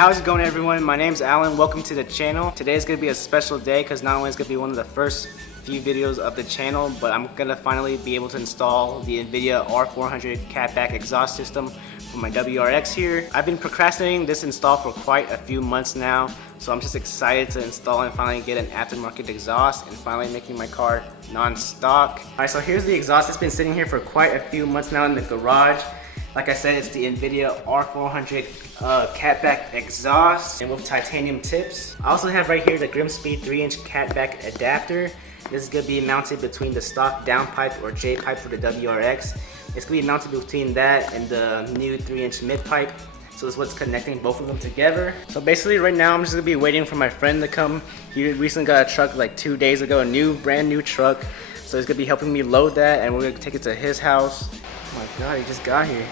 how's it going everyone? My name's Alan. Welcome to the channel. Today is going to be a special day because not only is it going to be one of the first few videos of the channel, but I'm going to finally be able to install the Invidia R400 Catback Exhaust system for my WRX here. I've been procrastinating this install for quite a few months now, so I'm just excited to install and finally get an aftermarket exhaust and finally making my car non-stock. Alright, so here's the exhaust. It's been sitting here for quite a few months now in the garage. Like I said, it's the Invidia R400 Catback Exhaust and with titanium tips. I also have right here the Grimspeed 3-inch Catback adapter. This is going to be mounted between the stock downpipe or J-pipe for the WRX. It's going to be mounted between that and the new 3-inch mid-pipe. So this is what's connecting both of them together. So basically right now I'm just going to be waiting for my friend to come. He recently got a truck like 2 days ago, a brand new truck. So he's going to be helping me load that and we're going to take it to his house. Oh my god, he just got here.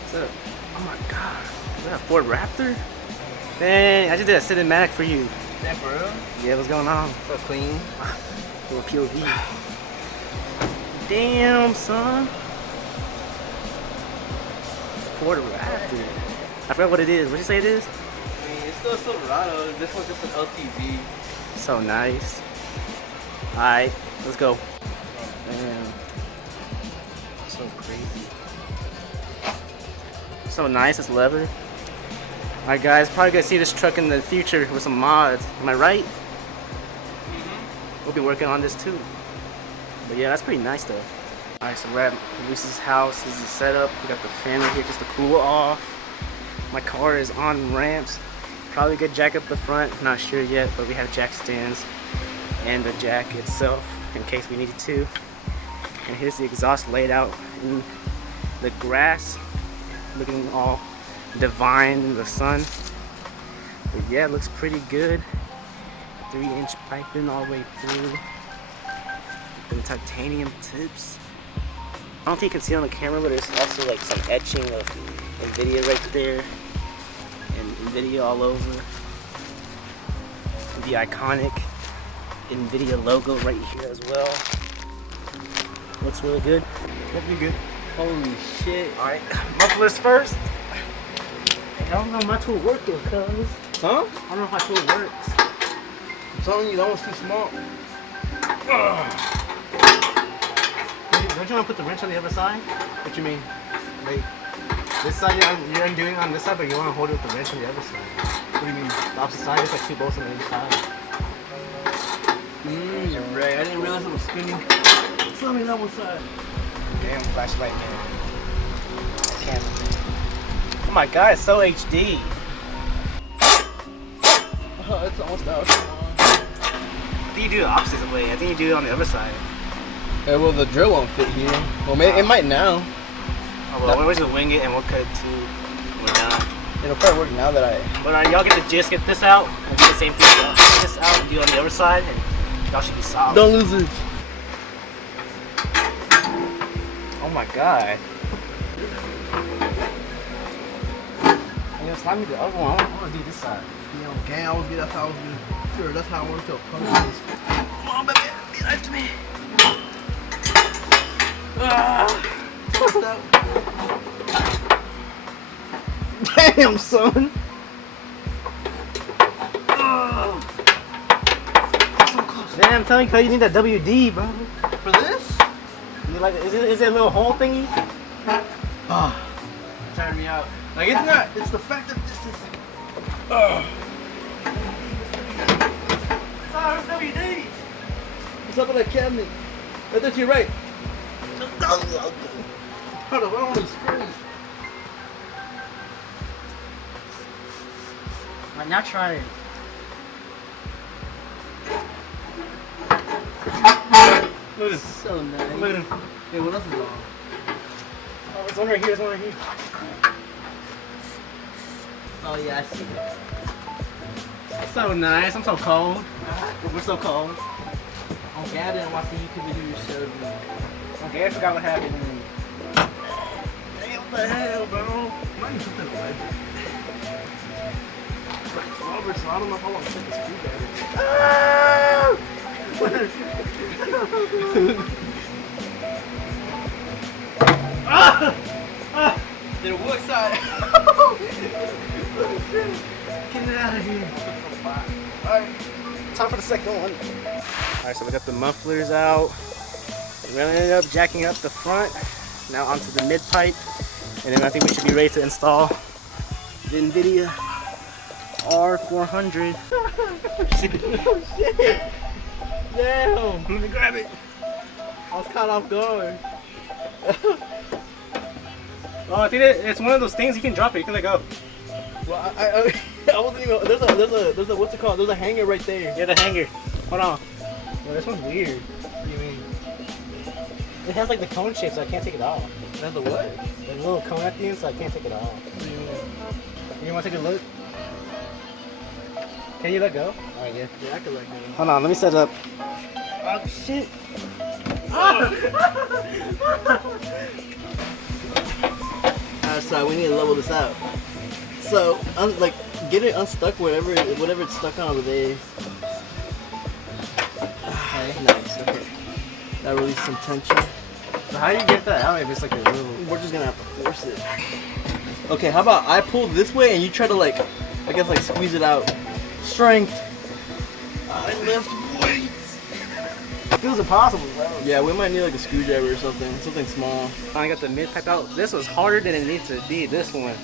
What's up? Oh my god. Is that a Ford Raptor? Dang, I just did a cinematic for you. That for real? Yeah, what's going on? So clean. Little POV. Damn, son. Ford Raptor. I forgot what it is. What'd you say it is? I mean, it's still a Silverado. This one's just an LTV. So nice. Alright, let's go. Damn. So crazy. So nice, it's leather. Alright guys, probably gonna see this truck in the future with some mods. Am I right? We'll be working on this too. But yeah, that's pretty nice though. Alright, so we're at Luis's house. This is the setup. We got the fan right here just to cool off. My car is on ramps. Probably a good jack up the front, not sure yet, but we have jack stands and the jack itself in case we needed to. And here's the exhaust laid out in the grass, looking all divine in the sun. But yeah, it looks pretty good. 3-inch piping all the way through. And titanium tips. I don't think you can see on the camera, but there's also like some etching of Invidia right there. And Invidia all over. The iconic Invidia logo right here as well. Looks really good. Hope you're good. Holy shit. Alright, mufflers first. I don't know if my tool worked though, cuz. Huh? I don't know if my tool works. I'm telling you, that one's too small. Don't you want to put the wrench on the other side? What you mean? Like, this side you're undoing on this side, but you want to hold it with the wrench on the other side. What do you mean? The opposite side, there's like 2 bolts on the inside. You're right. I didn't realize it was spinning. Tell me that one side. Damn, flashlight man. Camera. Oh my god, it's so HD. Oh, it's almost out. I think you do the opposite way. I think you do it on the other side. Yeah, well, the drill won't fit here. Well, maybe it might now. Oh, well, we're just gonna wing it and we'll cut it to we're done. It'll probably work now that I... But y'all get the gist, get this out, and do the same thing. Get this out and do it on the other side, and y'all should be solid. Don't lose it. Oh my god. I'm gonna slide me the other one. I wanna do this side. Yeah, okay, I was good. That's how I was good. Sure, that's how I want to approach this. Come on, baby. Be nice to me. Damn, son. So close. Damn, I'm telling you, cuz you need that WD, bro. For this? Like, is it a little hole thingy? Ah, tired me out. Like, it's not. It's the fact that this is. Sorry, WD. What's up with that cabinet? Right there to your right. Hold up, I don't want to scream. Right, now try it. Look at this. So nice. Look at him. Hey, what else is on? Oh, there's one right here, there's one right here. Oh, yeah, I see that. So nice, I'm so cold. We're so cold. Okay, I didn't watch the YouTube video you showed me. Okay, I forgot what happened. Hey, what the hell, bro? Might need something away. But it's Robert, so I don't know if I want to take a screwdriver. Did it work side? Get it out of here. Alright, time for the second one. Alright, so we got the mufflers out. We ended up jacking up the front. Now onto the mid pipe. And then I think we should be ready to install the Invidia R400. Oh shit! Damn! Let me grab it. I was caught off guard. Oh, I think it's one of those things you can drop it. You can let go. Well, I wasn't even. There's a what's it called? There's a hanger right there. Yeah, the hanger. Hold on. Well, this one's weird. What do you mean? It has like the cone shape, so I can't take it off. That's the what? There's a little cone at the end, so I can't take it off. What do you mean? You want to take a look? Can you let go? Alright, yeah. Yeah, I can let go. Hold on, let me set it up. Oh, shit. Alright, so we need to level this out. So, like, get it unstuck whatever it's stuck on over there. Okay, nice, okay. That released some tension. So how do you get that out if it's like a little... We're just gonna have to force it. Okay, how about I pull this way and you try to like, I guess like squeeze it out. Strength. I lift weights. It feels impossible, bro. Yeah, we might need like a screwdriver or something small. I got the mid pipe out. This was harder than it needs to be, this one.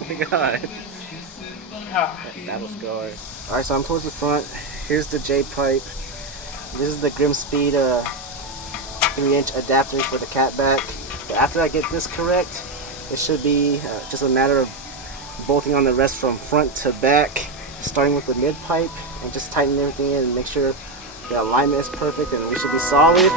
Oh my god. That was scarred. Alright, so I'm towards the front. Here's the J pipe. This is the Grimspeed 3-inch adapter for the catback. But after I get this correct, it should be just a matter of bolting on the rest from front to back, starting with the mid pipe and just tighten everything in and make sure the alignment is perfect and we should be solid.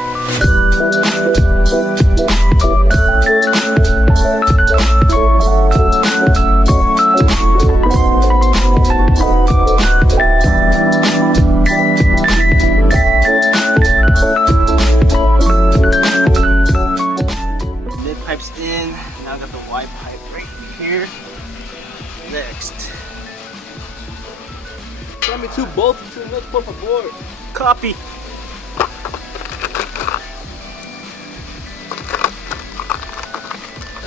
Pipes in. Now I got the Y pipe right here. Next. Tell me 2 bolts and 2 nuts, por favor. Copy.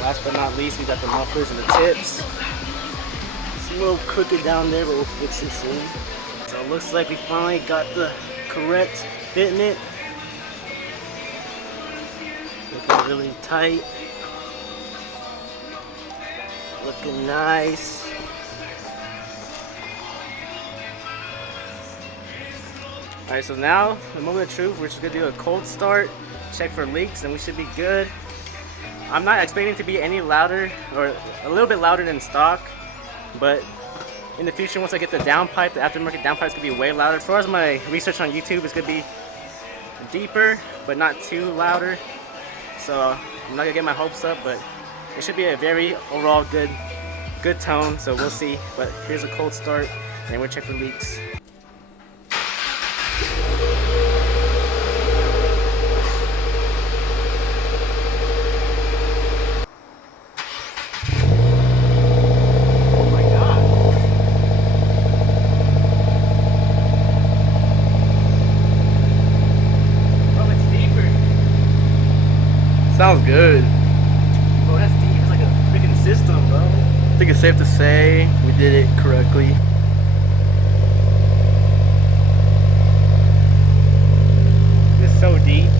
Last but not least, we got the mufflers and the tips. It's a little crooked down there, but we'll fix it soon. So it looks like we finally got the correct fit in it. Looking really tight. Looking nice. Alright, so now the moment of truth, we're just gonna do a cold start, check for leaks, and we should be good. I'm not expecting it to be any louder, or a little bit louder than stock, but in the future, once I get the downpipe, the aftermarket downpipe is gonna be way louder. As far as my research on YouTube, it's gonna be deeper, but not too louder. So I'm not gonna get my hopes up, but it should be a very overall good tone, so we'll see. But here's a cold start, and we'll check for leaks. Oh my god. Oh, it's deeper. Sounds good. Bro, that's deep. It's like a freaking system, bro. I think it's safe to say we did it correctly. It's so deep.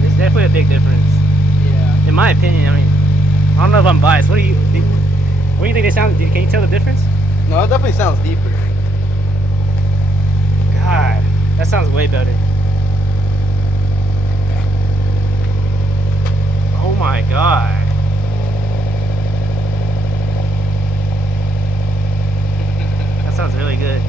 There's definitely a big difference. Yeah. In my opinion, I mean, I don't know if I'm biased. What do you think they sound? Can you tell the difference? No, it definitely sounds deeper. God, that sounds way better. Oh my god. That sounds really good.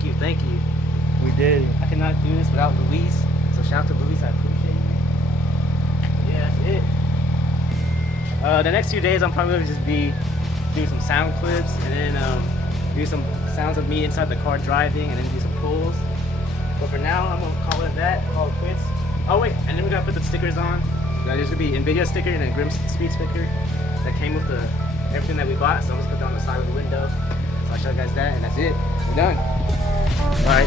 Thank you, thank you. We did. I cannot do this without Luis. So shout out to Luis, I appreciate you. Yeah, that's it. The next few days I'm probably gonna just be doing some sound clips and then do some sounds of me inside the car driving and then do some pulls. But for now I'm gonna call it that, call it quits. Oh wait, and then we gotta put the stickers on. There's gonna be Invidia sticker and a Grim Speed sticker that came with the everything that we bought. So I'm just gonna put that on the side of the window. So I'll show you guys that and that's it. We're done. Alright.